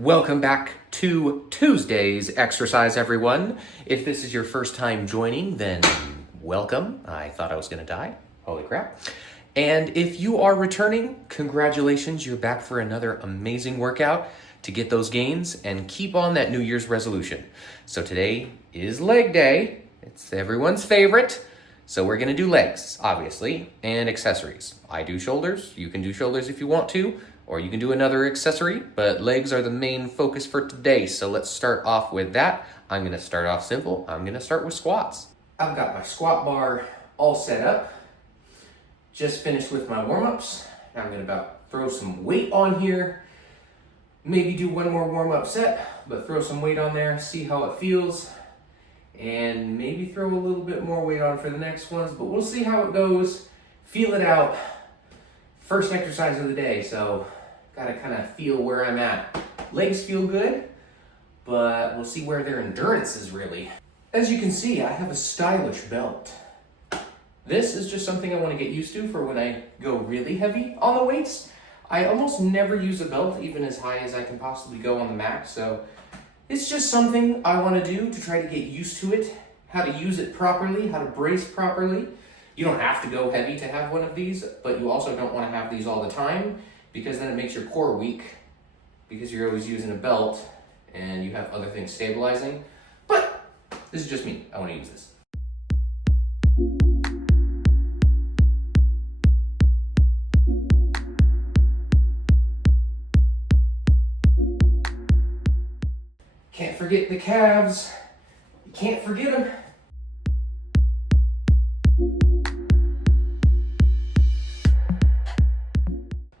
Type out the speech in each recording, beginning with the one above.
Welcome back to Tuesday's exercise, everyone. If this is your first time joining, then welcome. I thought I was gonna die. Holy crap. And if you are returning, congratulations, you're back for another amazing workout to get those gains and keep on that New Year's resolution. So today is leg day. It's everyone's favorite. So we're gonna do legs, obviously, and accessories. I do shoulders, you can do shoulders if you want to, or you can do another accessory, but legs are the main focus for today. So let's start off with that. I'm gonna start off simple. I'm gonna start with squats. I've got my squat bar all set up. Just finished with my warm-ups. Now I'm gonna about throw some weight on here. Maybe do one more warm-up set, but throw some weight on there, see how it feels. And maybe throw a little bit more weight on for the next ones, but we'll see how it goes. Feel it out. First exercise of the day, so gotta kind of feel where I'm at. Legs feel good, but we'll see where their endurance is really. As you can see, I have a stylish belt. This is just something I want to get used to for when I go really heavy on the weights. I almost never use a belt, even as high as I can possibly go on the max, so it's just something I want to do to try to get used to it, how to use it properly, how to brace properly. You don't have to go heavy to have one of these, but you also don't want to have these all the time because then it makes your core weak because you're always using a belt and you have other things stabilizing. But this is just me. I want to use this. Can't forget the calves. You can't forget them.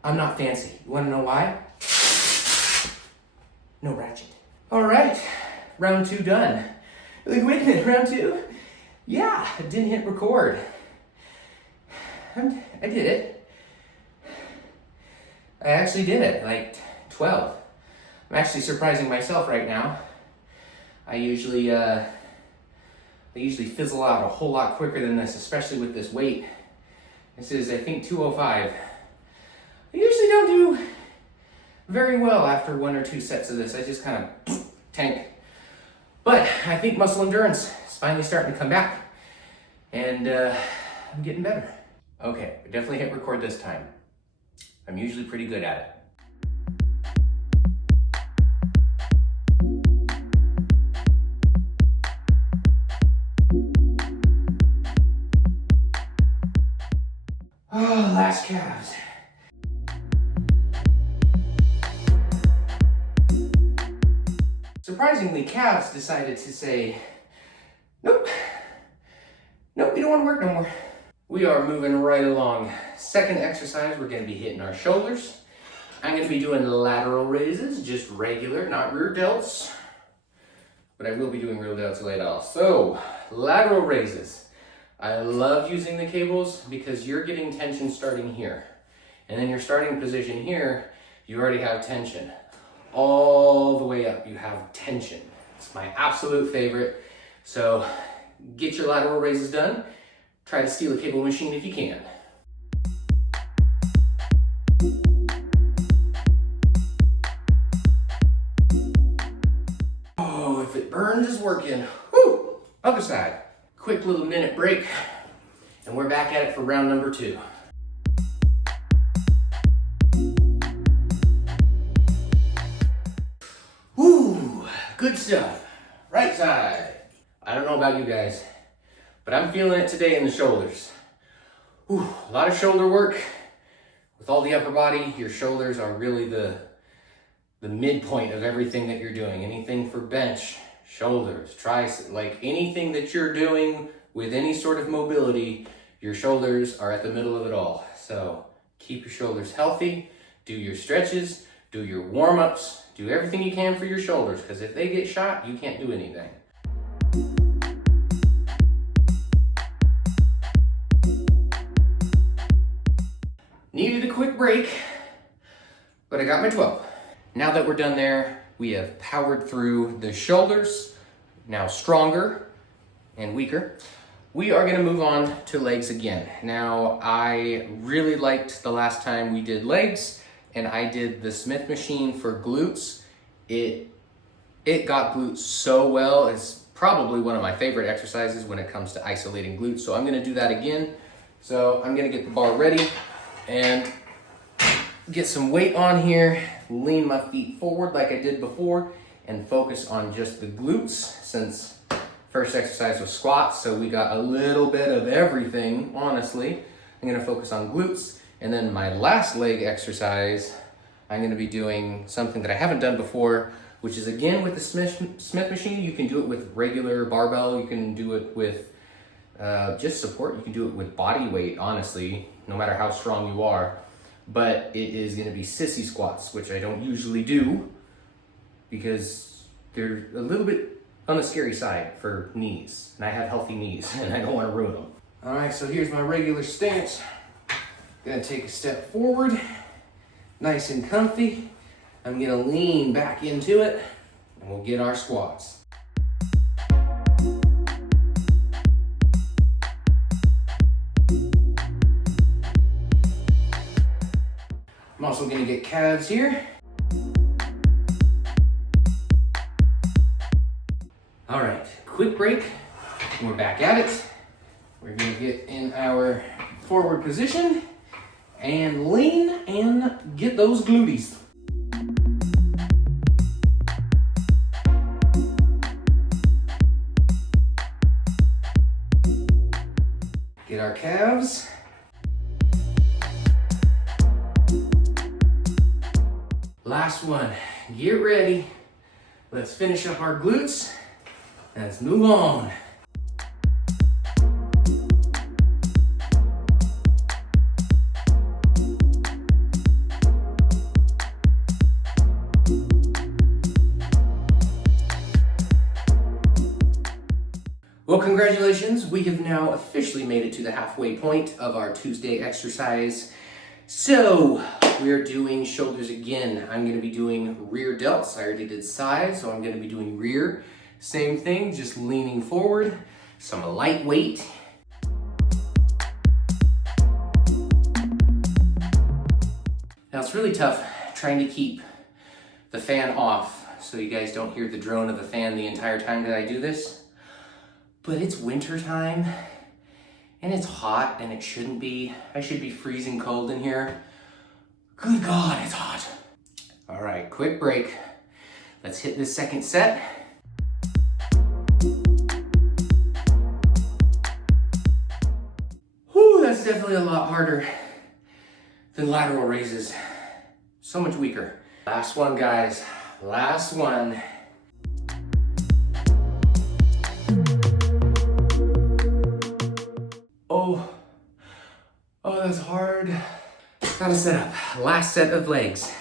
I'm not fancy. You want to know why? No ratchet. All right, round 2 done. Like, wait a minute, round 2? Yeah, I didn't hit record. I did it. I actually did it, like 12. I'm actually surprising myself right now. I usually fizzle out a whole lot quicker than this, especially with this weight. This is, I think, 205. I usually don't do very well after 1 or 2 sets of this. I just kind of tank. But I think muscle endurance is finally starting to come back, and I'm getting better. Okay, I definitely hit record this time. I'm usually pretty good at it. Oh, last calves. Surprisingly, calves decided to say, nope, we don't want to work no more. We are moving right along. Second exercise, we're going to be hitting our shoulders. I'm going to be doing lateral raises, just regular, not rear delts, but I will be doing rear delts later. So, lateral raises. I love using the cables because you're getting tension starting here. And then your starting position here, you already have tension. All the way up, you have tension. It's my absolute favorite. So get your lateral raises done. Try to steal a cable machine if you can. Oh, if it burns, it's working. Whew! Other side. Quick little minute break, and we're back at it for round number 2. Woo, good stuff. Right side. I don't know about you guys, but I'm feeling it today in the shoulders. Whew, a lot of shoulder work. With all the upper body, your shoulders are really the midpoint of everything that you're doing. Anything for bench, shoulders, triceps, like anything that you're doing with any sort of mobility, your shoulders are at the middle of it all. So keep your shoulders healthy, do your stretches, do your warm-ups, do everything you can for your shoulders, because if they get shot, you can't do anything. Needed a quick break, but I got my 12. Now that we're done there, we have powered through the shoulders, now stronger and weaker. We are gonna move on to legs again. Now, I really liked the last time we did legs, and I did the Smith machine for glutes, it got glutes so well. It's probably one of my favorite exercises when it comes to isolating glutes. So I'm gonna do that again. So I'm gonna get the bar ready and get some weight on here, lean my feet forward like I did before, and focus on just the glutes since first exercise was squats, so we got a little bit of everything, honestly. I'm gonna focus on glutes, and then my last leg exercise, I'm gonna be doing something that I haven't done before, which is again with the Smith machine. You can do it with regular barbell, you can do it with just support, you can do it with body weight, honestly, no matter how strong you are. But it is gonna be sissy squats, which I don't usually do because they're a little bit on the scary side for knees, and I have healthy knees and I don't want to ruin them. All right, so here's my regular stance. Gonna take a step forward, nice and comfy. I'm gonna lean back into it and we'll get our squats. I'm also gonna get calves here. All right, quick break, and we're back at it. We're gonna get in our forward position and lean and get those glutees. Get our calves. Last one, get ready. Let's finish up our glutes. Let's move on. Well, congratulations. We have now officially made it to the halfway point of our Tuesday exercise. So we're doing shoulders again. I'm gonna be doing rear delts. I already did side, so I'm gonna be doing rear. Same thing, just leaning forward, some light weight. Now it's really tough trying to keep the fan off so you guys don't hear the drone of the fan the entire time that I do this. But it's winter time and it's hot and it shouldn't be. I should be freezing cold in here. Good God, it's hot. All right, quick break. Let's hit this second set. That's definitely a lot harder than lateral raises. So much weaker. Last one, guys. Last one. Oh, that's hard. Gotta set up. Last set of legs.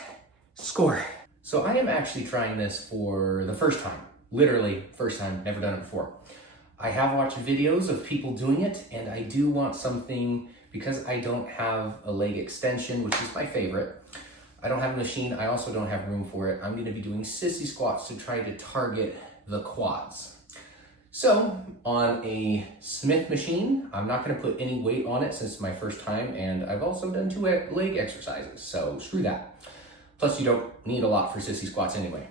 Score. So I am actually trying this for the first time. Literally, first time, never done it before. I have watched videos of people doing it, and I do want something, because I don't have a leg extension, which is my favorite. I don't have a machine, I also don't have room for it. I'm gonna be doing sissy squats to try to target the quads. So, on a Smith machine, I'm not gonna put any weight on it since it's my first time, and I've also done 2 leg exercises, so screw that. Plus, you don't need a lot for sissy squats anyway.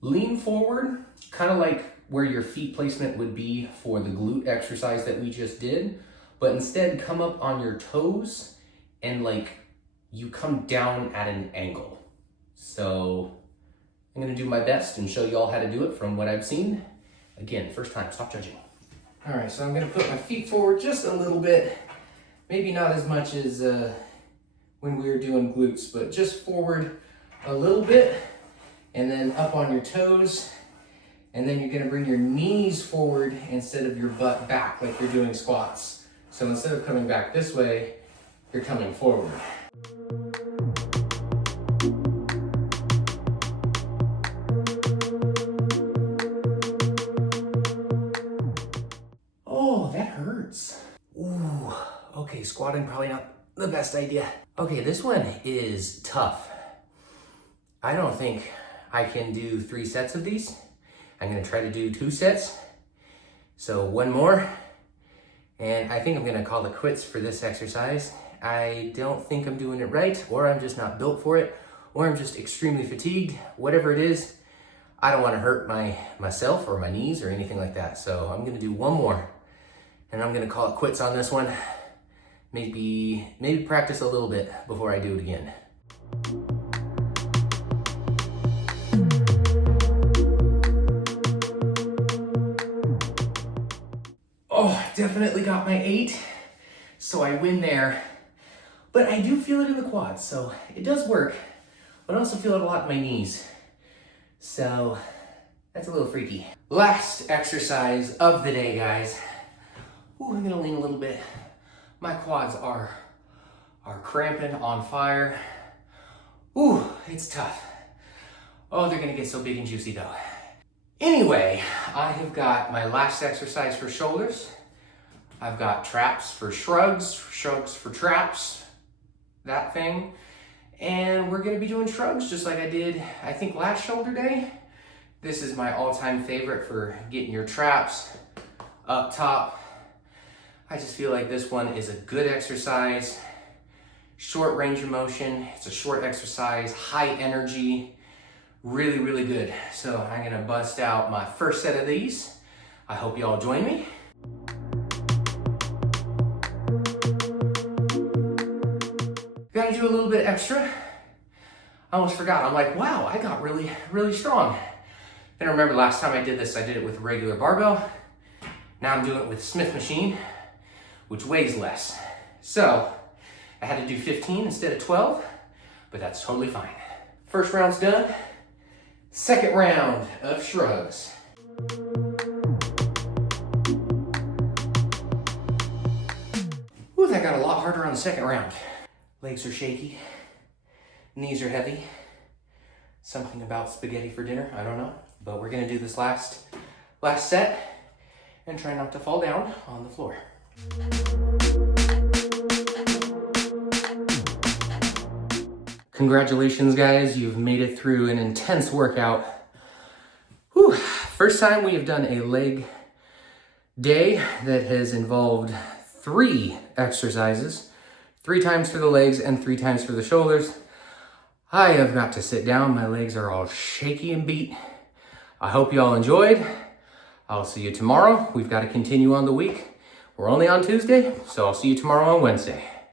Lean forward, kind of like where your feet placement would be for the glute exercise that we just did, but instead come up on your toes and like you come down at an angle. So I'm gonna do my best and show you all how to do it from what I've seen. Again, first time, stop judging. All right, so I'm gonna put my feet forward just a little bit, maybe not as much as when we were doing glutes, but just forward a little bit and then up on your toes. And then you're gonna bring your knees forward instead of your butt back like you're doing squats. So instead of coming back this way, you're coming forward. Oh, that hurts. Ooh, okay, squatting probably not the best idea. Okay, this one is tough. I don't think I can do 3 sets of these. I'm gonna try to do 2 sets. So 1 more, and I think I'm gonna call it quits for this exercise. I don't think I'm doing it right, or I'm just not built for it, or I'm just extremely fatigued. Whatever it is, I don't want to hurt myself or my knees or anything like that. So I'm gonna do one more and I'm gonna call it quits on this one. Maybe practice a little bit before I do it again. Oh, definitely got my 8. So I win there. But I do feel it in the quads, so it does work. But I also feel it a lot in my knees. So that's a little freaky. Last exercise of the day, guys. Ooh, I'm gonna lean a little bit. My quads are cramping, on fire. Ooh, it's tough. Oh, they're gonna get so big and juicy though. Anyway, I have got my last exercise for shoulders. I've got traps for shrugs for traps, that thing. And we're gonna be doing shrugs just like I did, I think, last shoulder day. This is my all-time favorite for getting your traps up top. I just feel like this one is a good exercise. Short range of motion, it's a short exercise, high energy, really, really good. So I'm gonna bust out my first set of these. I hope y'all join me. Gotta do a little bit extra. I almost forgot. I'm like, wow, I got really, really strong. Then I remember last time I did this, I did it with a regular barbell. Now I'm doing it with Smith machine, which weighs less. So I had to do 15 instead of 12, but that's totally fine. First round's done. Second round of shrugs. Ooh, that got a lot harder on the second round. Legs are shaky, knees are heavy. Something about spaghetti for dinner, I don't know. But we're gonna do this last set and try not to fall down on the floor. Congratulations, guys, you've made it through an intense workout. Whew. First time we have done a leg day that has involved 3 exercises. 3 times for the legs and 3 times for the shoulders. I have got to sit down. My legs are all shaky and beat. I hope you all enjoyed. I'll see you tomorrow. We've got to continue on the week. We're only on Tuesday, so I'll see you tomorrow on Wednesday.